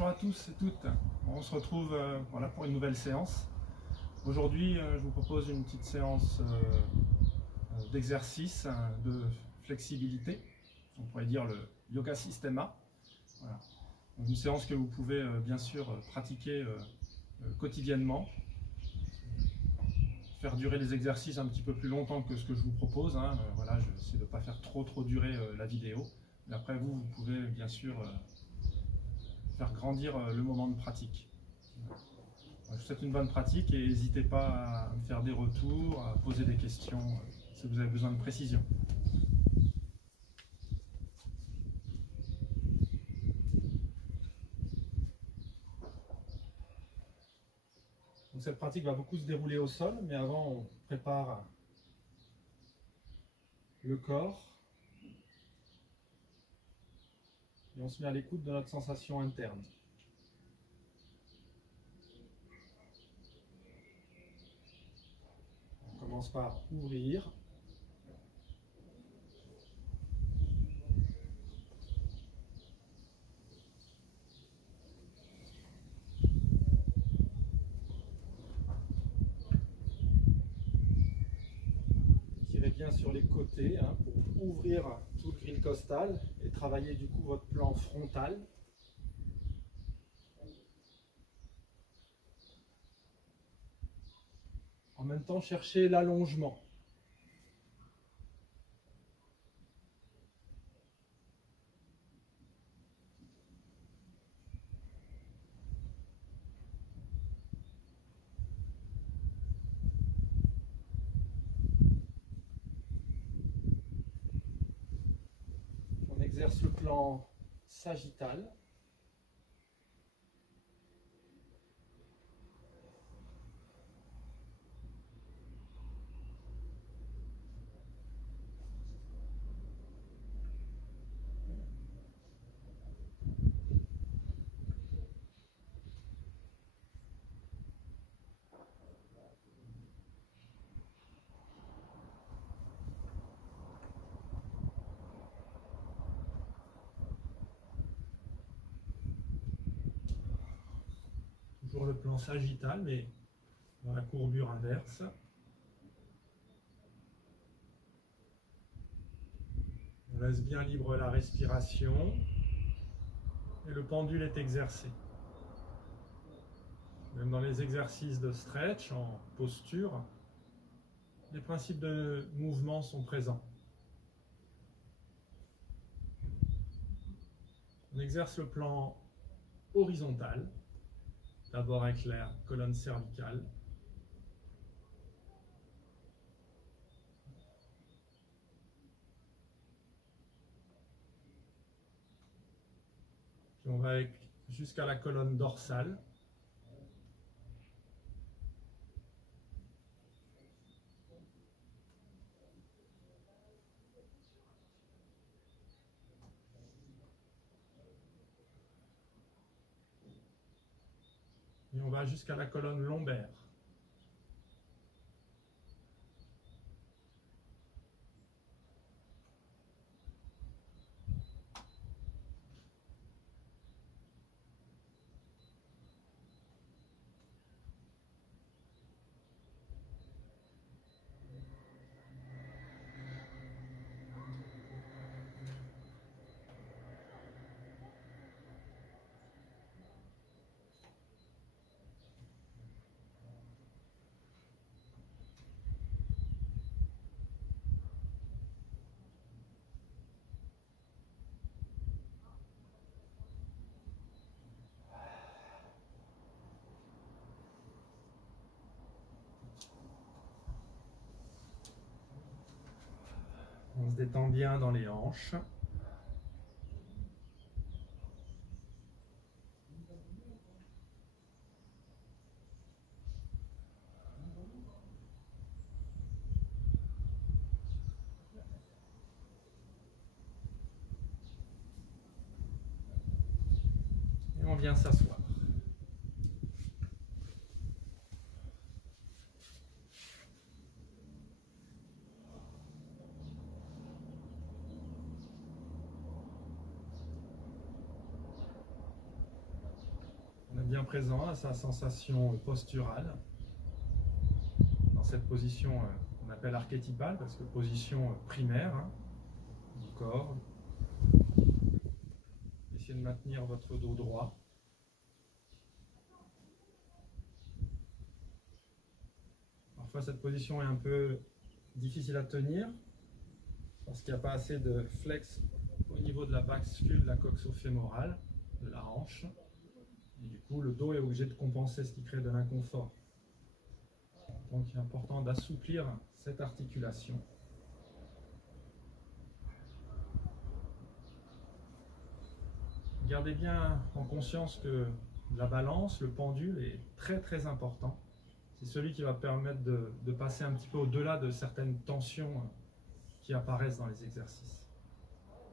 Bonjour à tous et toutes. On se retrouve voilà, pour une nouvelle séance. Aujourd'hui, je vous propose une petite séance d'exercice, de flexibilité. On pourrait dire le Yoga Systema. Voilà. Donc une séance que vous pouvez bien sûr pratiquer quotidiennement. Faire durer les exercices un petit peu plus longtemps que ce que je vous propose. Voilà, j'essaie de ne pas faire trop durer la vidéo. Mais après, vous pouvez bien sûr faire grandir le moment de pratique. Je vous souhaite une bonne pratique et n'hésitez pas à me faire des retours, à poser des questions si vous avez besoin de précision. Donc cette pratique va beaucoup se dérouler au sol, mais avant on prépare le corps et on se met à l'écoute de notre sensation interne. On commence par ouvrir. Tirez bien sur les côtés pour ouvrir tout le green costal et travailler du coup votre plan frontal. En même temps, cherchez l'allongement. On exerce le plan sagittal. Toujours le plan sagittal, mais dans la courbure inverse. On laisse bien libre la respiration et le pendule est exercé. Même dans les exercices de stretch, en posture, les principes de mouvement sont présents. On exerce le plan horizontal, d'abord avec la colonne cervicale. Puis on va jusqu'à la colonne dorsale. Et on va jusqu'à la colonne lombaire. On se détend bien dans les hanches. Et on vient s'asseoir. bien présent à sa sensation posturale, dans cette position qu'on appelle archétypale, parce que position primaire hein, du corps. Essayez de maintenir votre dos droit. Parfois cette position est un peu difficile à tenir, parce qu'il n'y a pas assez de flex au niveau de la bascule de la coxo-fémorale, de la hanche. Et du coup, le dos est obligé de compenser, ce qui crée de l'inconfort. Donc, il est important d'assouplir cette articulation. Gardez bien en conscience que la balance, le pendule est très très important. C'est celui qui va permettre de passer un petit peu au-delà de certaines tensions qui apparaissent dans les exercices.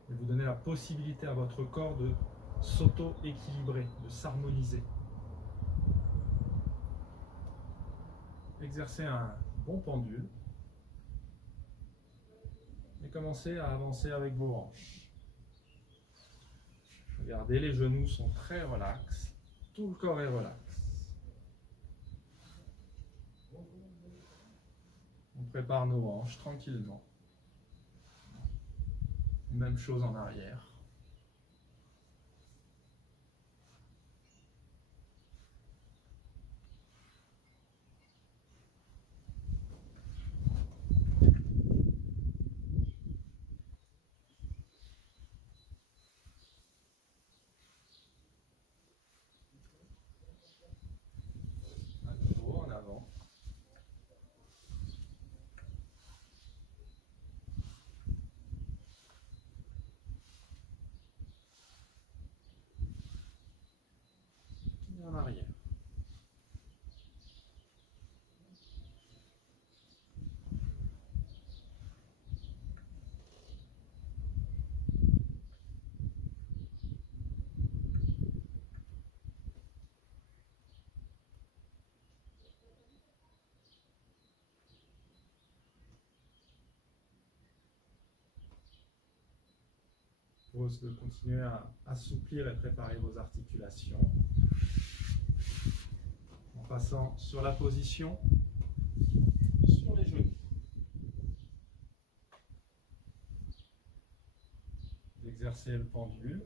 Et vous donner la possibilité à votre corps de s'auto-équilibrer, de s'harmoniser. Exercez un bon pendule et commencez à avancer avec vos hanches. Regardez, les genoux sont très relax, tout le corps est relax. On prépare nos hanches tranquillement. Même chose en arrière. À nouveau en avant. Et en arrière. De continuer à assouplir et préparer vos articulations en passant sur la position sur les genoux. D'exercer le pendule.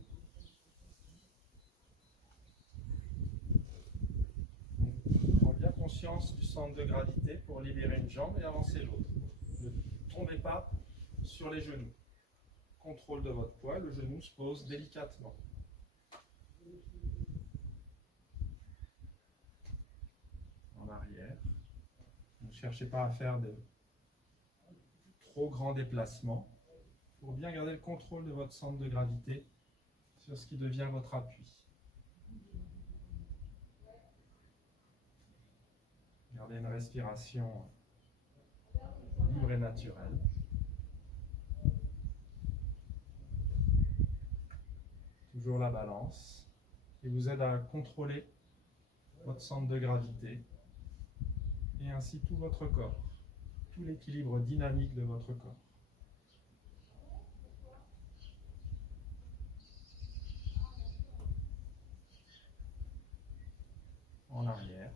Prends bien conscience du centre de gravité pour libérer une jambe et avancer l'autre. Ne tombez pas sur les genoux. Contrôle de votre poids, le genou se pose délicatement. En arrière. Ne cherchez pas à faire de trop grands déplacements pour bien garder le contrôle de votre centre de gravité sur ce qui devient votre appui. Gardez une respiration libre et naturelle. Toujours la balance, qui vous aide à contrôler votre centre de gravité et ainsi tout votre corps, tout l'équilibre dynamique de votre corps. En arrière.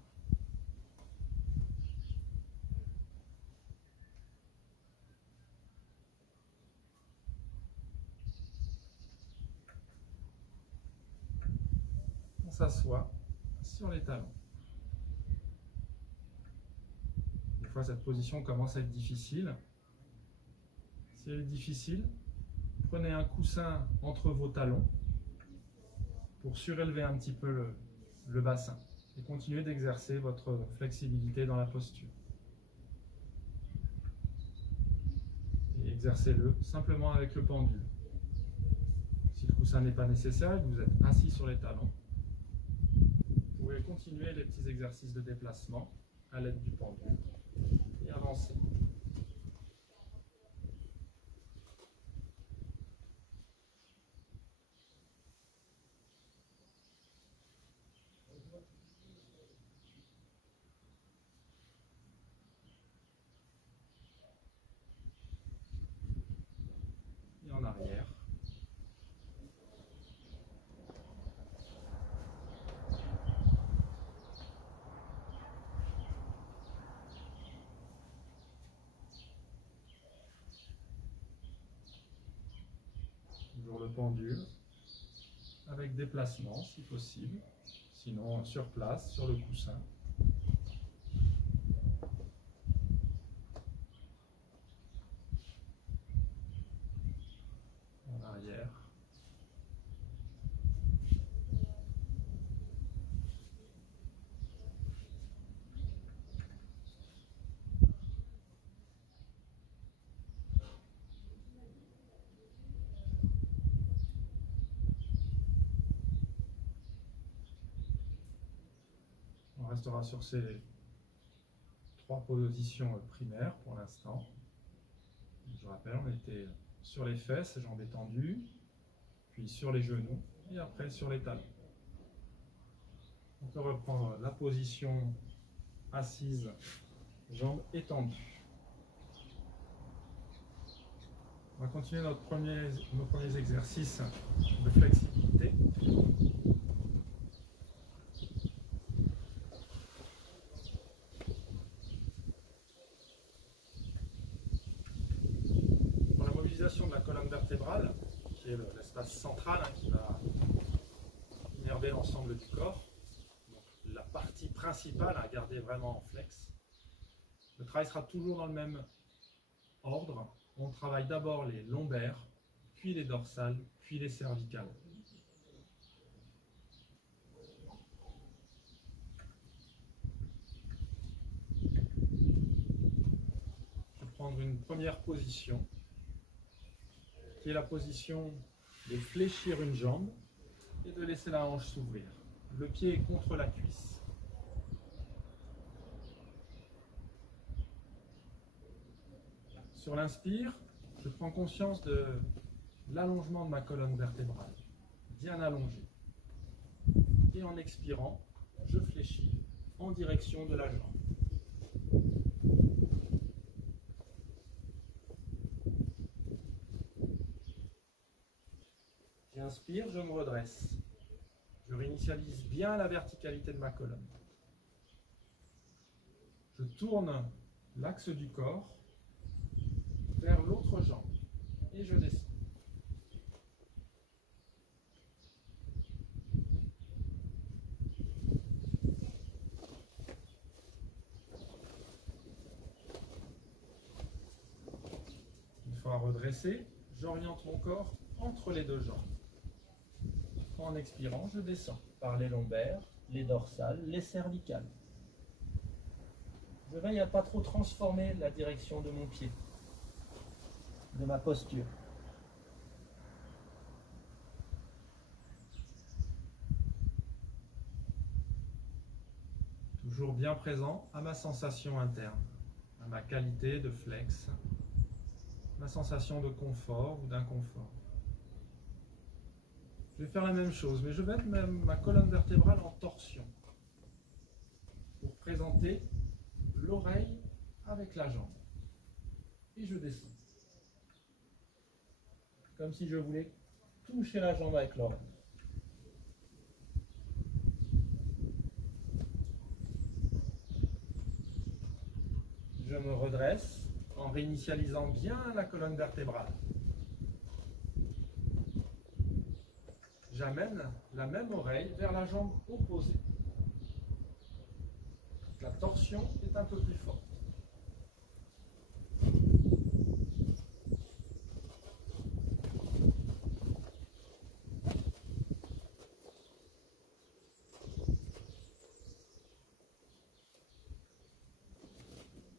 On s'assoit sur les talons. Des fois, cette position commence à être difficile. Si elle est difficile, prenez un coussin entre vos talons pour surélever un petit peu le bassin et continuez d'exercer votre flexibilité dans la posture. Et exercez-le simplement avec le pendule. Si le coussin n'est pas nécessaire et que vous êtes assis sur les talons, vous pouvez continuer les petits exercices de déplacement à l'aide du pendule et avancer. Et en arrière. Toujours le pendule, avec déplacement si possible, sinon sur place, sur le coussin. En arrière. On restera sur ces 3 positions primaires pour l'instant. Je rappelle, on était sur les fesses, jambes étendues, puis sur les genoux et après sur les talons. On peut reprendre la position assise, jambes étendues. On va continuer nos premiers exercices de flexibilité. Pour la mobilisation de la colonne vertébrale, qui est l'espace central qui va innerver l'ensemble du corps, donc la partie principale à garder vraiment en flex, le travail sera toujours dans le même ordre. On travaille d'abord les lombaires, puis les dorsales, puis les cervicales. Je vais prendre une première position, qui est la position de fléchir une jambe et de laisser la hanche s'ouvrir. Le pied est contre la cuisse. Sur l'inspire, je prends conscience de l'allongement de ma colonne vertébrale, bien allongée. Et en expirant, je fléchis en direction de la jambe. J'inspire, je me redresse. Je réinitialise bien la verticalité de ma colonne. Je tourne l'axe du corps vers l'autre jambe et je descends. Une fois redressé, j'oriente mon corps entre les deux jambes. En expirant, je descends par les lombaires, les dorsales, les cervicales. Je veille à ne pas trop transformer la direction de mon pied, de ma posture. Toujours bien présent à ma sensation interne, à ma qualité de flex, ma sensation de confort ou d'inconfort. Je vais faire la même chose, mais je vais mettre ma colonne vertébrale en torsion pour présenter l'oreille avec la jambe. Et je descends. Comme si je voulais toucher la jambe avec l'oreille. Je me redresse en réinitialisant bien la colonne vertébrale. J'amène la même oreille vers la jambe opposée. La torsion est un peu plus forte.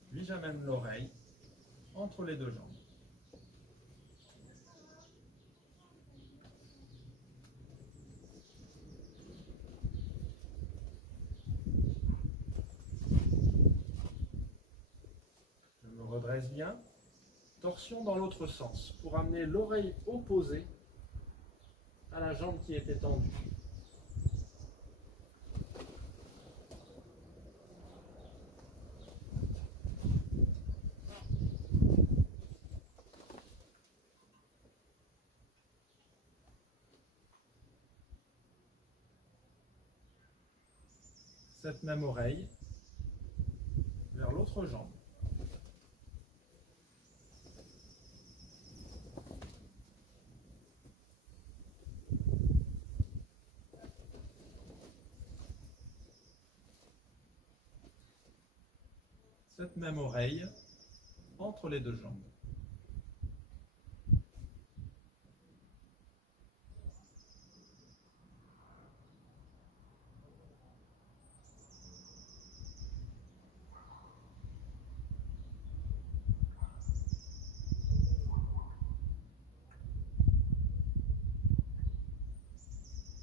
Puis j'amène l'oreille entre les deux jambes. Redresse bien, torsion dans l'autre sens pour amener l'oreille opposée à la jambe qui est étendue. Cette même oreille vers l'autre jambe. cette même oreille entre les deux jambes.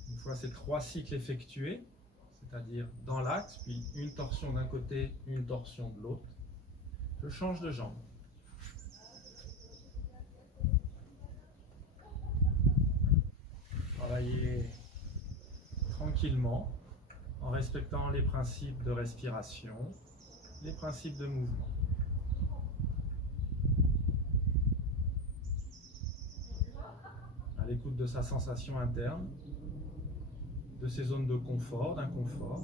Une fois ces 3 cycles effectués, c'est-à-dire dans l'axe, puis une torsion d'un côté, une torsion de l'autre, je change de jambe. Travaillez tranquillement, en respectant les principes de respiration, les principes de mouvement. À l'écoute de sa sensation interne, de ses zones de confort, d'inconfort,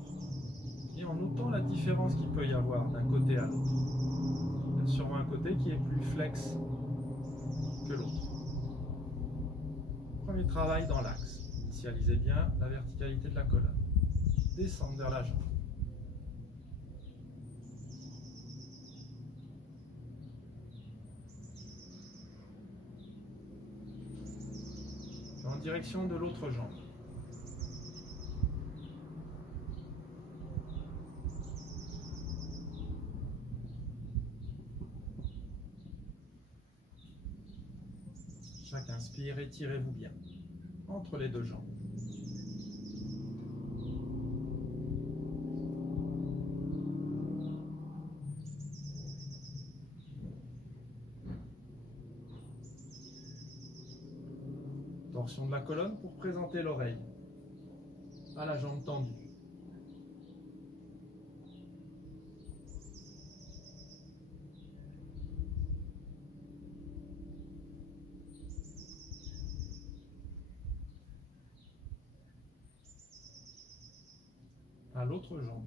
et en notant la différence qu'il peut y avoir d'un côté à l'autre. Il y a sûrement un côté qui est plus flex que l'autre. Premier travail dans l'axe. Initialisez bien la verticalité de la colonne. Descendre vers la jambe. En direction de l'autre jambe. Chaque inspire, étirez-vous bien entre les deux jambes. Torsion de la colonne pour présenter l'oreille à la jambe tendue. À l'autre jambe.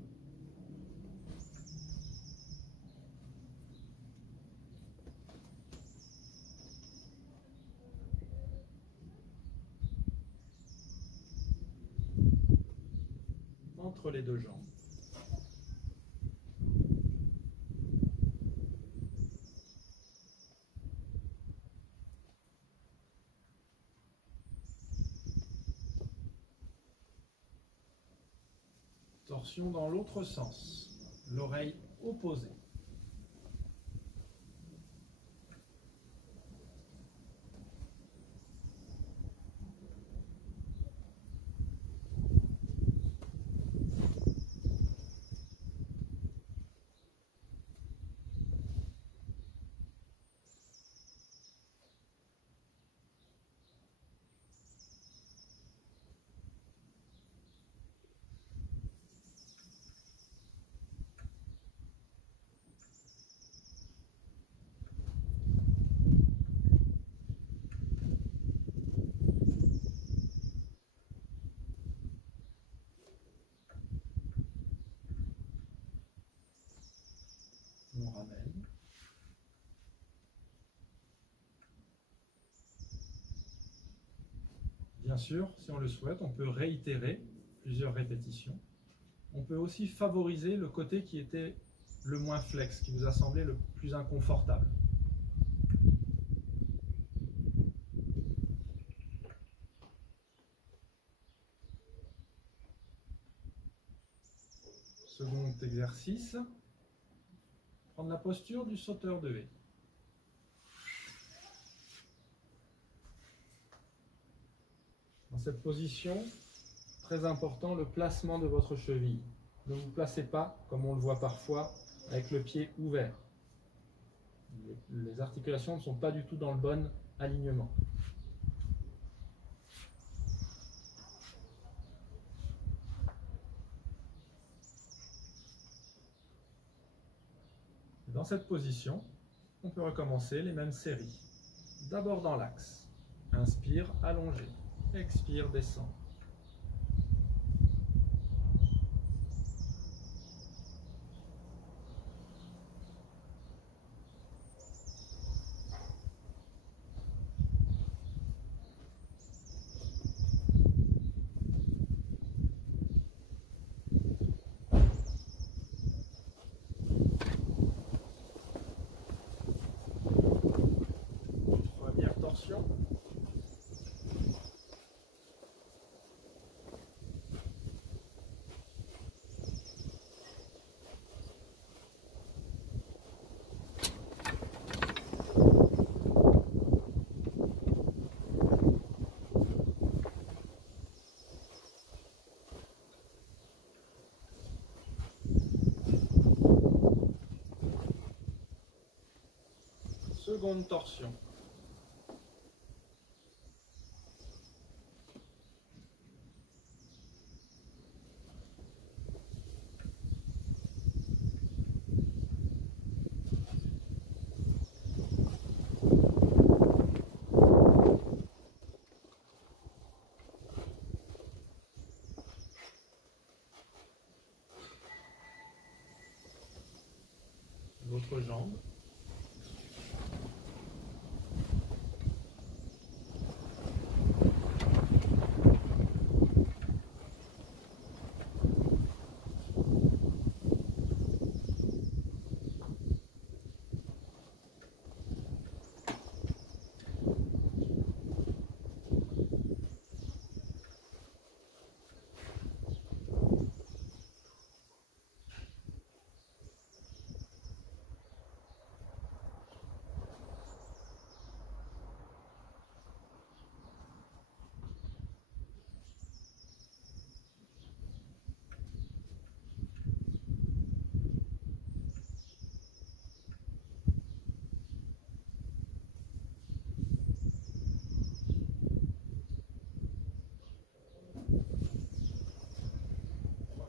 Entre les deux jambes. Torsion dans l'autre sens, l'oreille opposée. On ramène. Bien sûr, si on le souhaite, on peut réitérer plusieurs répétitions. On peut aussi favoriser le côté qui était le moins flex, qui vous a semblé le plus inconfortable. Second exercice, prendre la posture du sauteur de haie. Dans cette position, très important le placement de votre cheville. Ne vous placez pas, comme on le voit parfois, avec le pied ouvert. Les articulations ne sont pas du tout dans le bon alignement. Dans cette position, on peut recommencer les mêmes séries. D'abord dans l'axe. Inspire, allongé. Expire, descend. Seconde torsion. L'autre jambe.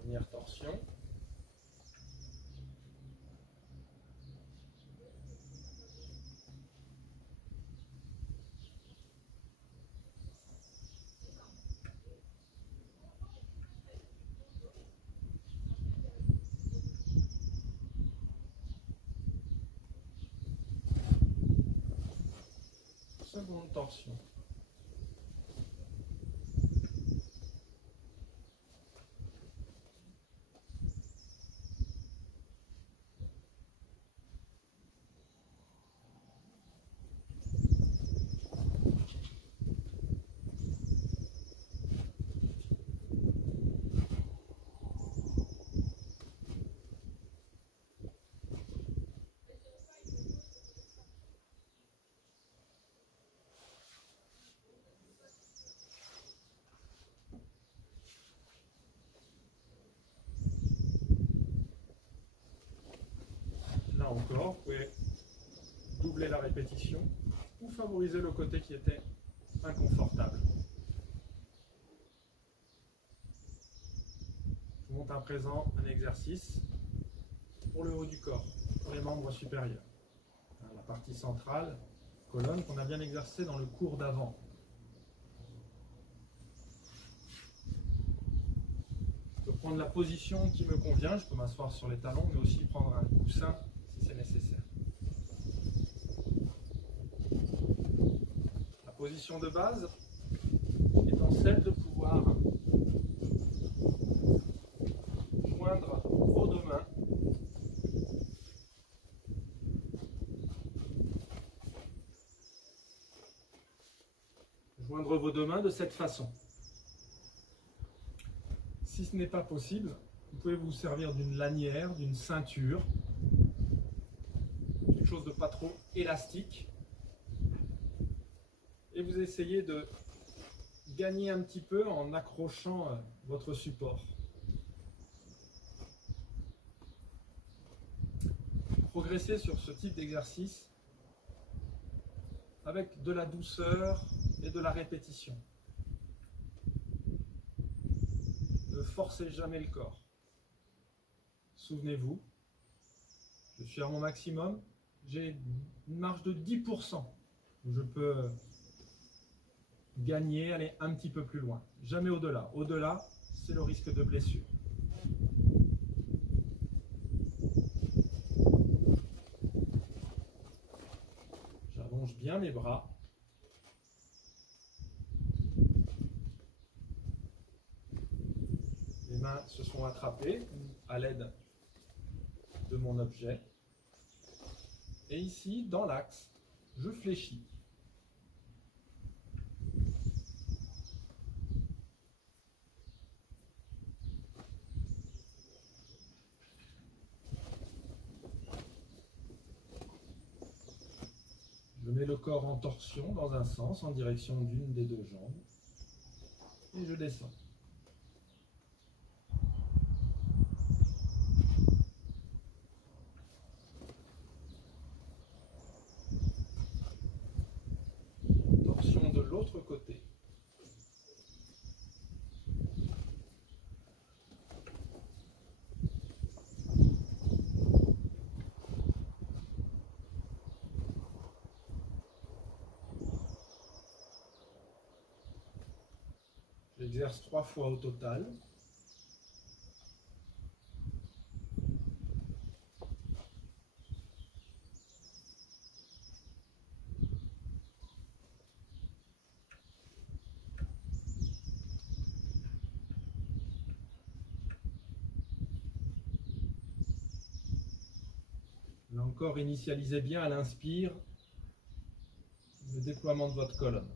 Première torsion. Seconde torsion. Là encore, vous pouvez doubler la répétition ou favoriser le côté qui était inconfortable. Je vous montre à présent un exercice pour le haut du corps, pour les membres supérieurs. La partie centrale, colonne, qu'on a bien exercée dans le cours d'avant. Je peux prendre la position qui me convient, je peux m'asseoir sur les talons, mais aussi prendre un coussin si c'est nécessaire. La position de base étant celle de pouvoir joindre vos deux mains de cette façon. Si ce n'est pas possible, vous pouvez vous servir d'une lanière, d'une ceinture, quelque chose de pas trop élastique, et vous essayez de gagner un petit peu en accrochant votre support. Progressez sur ce type d'exercice avec de la douceur et de la répétition. Ne forcez jamais le corps. Souvenez-vous, je suis à mon maximum, j'ai une marge de 10% où je peux gagner, aller un petit peu plus loin. Jamais au-delà. Au-delà, c'est le risque de blessure. J'allonge bien mes bras. Les mains se sont attrapées à l'aide de mon objet. Et ici, dans l'axe, je fléchis. Je mets le corps en torsion dans un sens, en direction d'une des deux jambes. Et je descends. l'autre côté. J'exerce 3 fois au total. Là encore, initialisez bien à l'inspire le déploiement de votre colonne.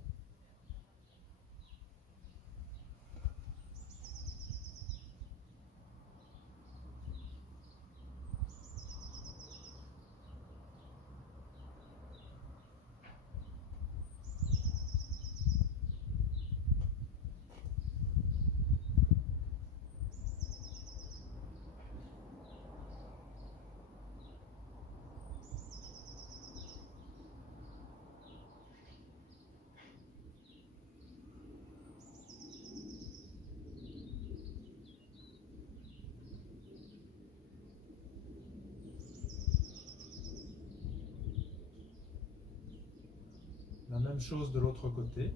La même chose de l'autre côté.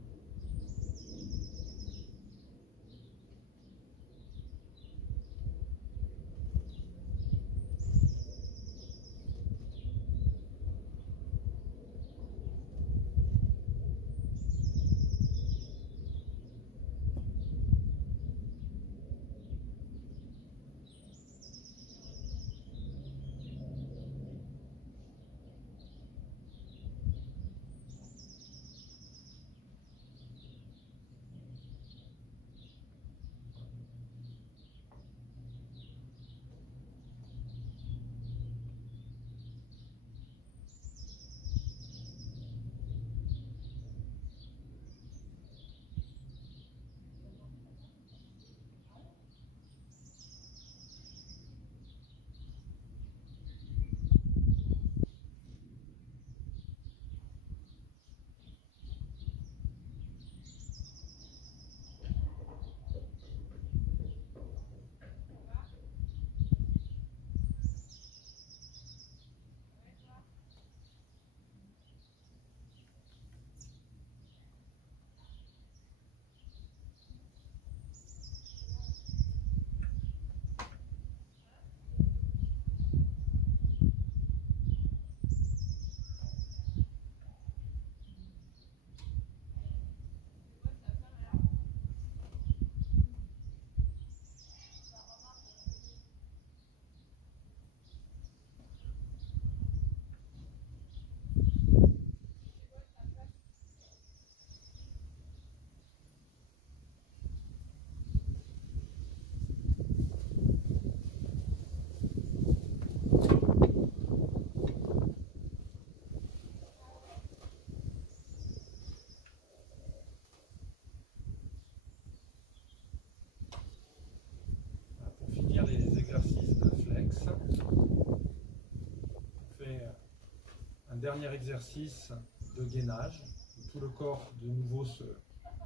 Dernier exercice de gainage, où tout le corps de nouveau se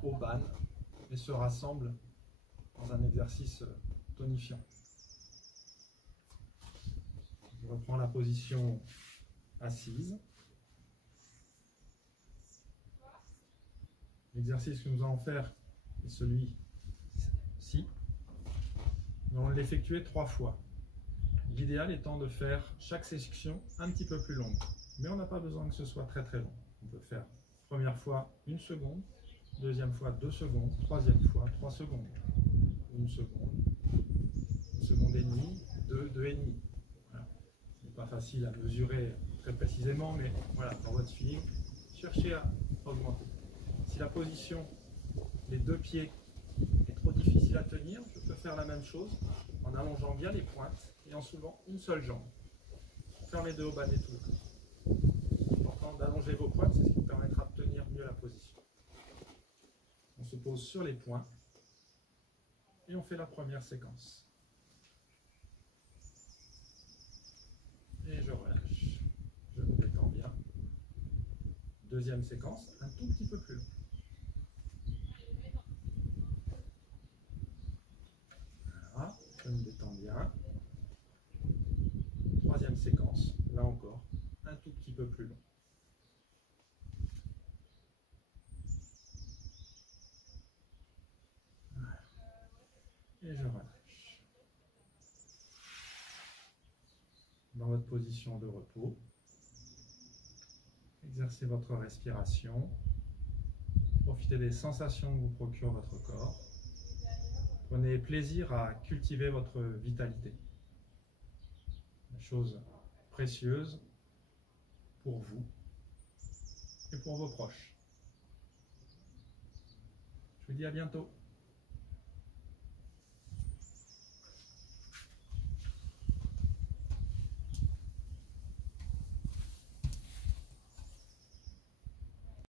aubane et se rassemble dans un exercice tonifiant. Je reprends la position assise. L'exercice que nous allons faire est celui-ci. Nous allons l'effectuer 3 fois. L'idéal étant de faire chaque section un petit peu plus longue. Mais on n'a pas besoin que ce soit très très long. On peut faire première fois 1 seconde, deuxième fois 2 secondes, troisième fois 3 secondes, 1 seconde, 1 seconde et demie, 2, 2 et demi. Voilà. Ce n'est pas facile à mesurer très précisément, mais voilà, dans votre feeling, cherchez à augmenter. Si la position, les 2 pieds, est trop difficile à tenir, je peux faire la même chose en allongeant bien les pointes et en soulevant une seule jambe. Fermez de aubaner tout le corps. Important d'allonger vos pointes, c'est ce qui vous permettra de tenir mieux la position. On se pose sur les points et on fait la première séquence. Et je relâche. Je me détends bien. Deuxième séquence, un tout petit peu plus long. Je me détends bien. Troisième séquence, là encore, un tout petit peu plus long. Voilà. Et je relâche. Dans votre position de repos, exercez votre respiration. Profitez des sensations que vous procure votre corps. Prenez plaisir à cultiver votre vitalité. Une chose précieuse pour vous et pour vos proches. Je vous dis à bientôt.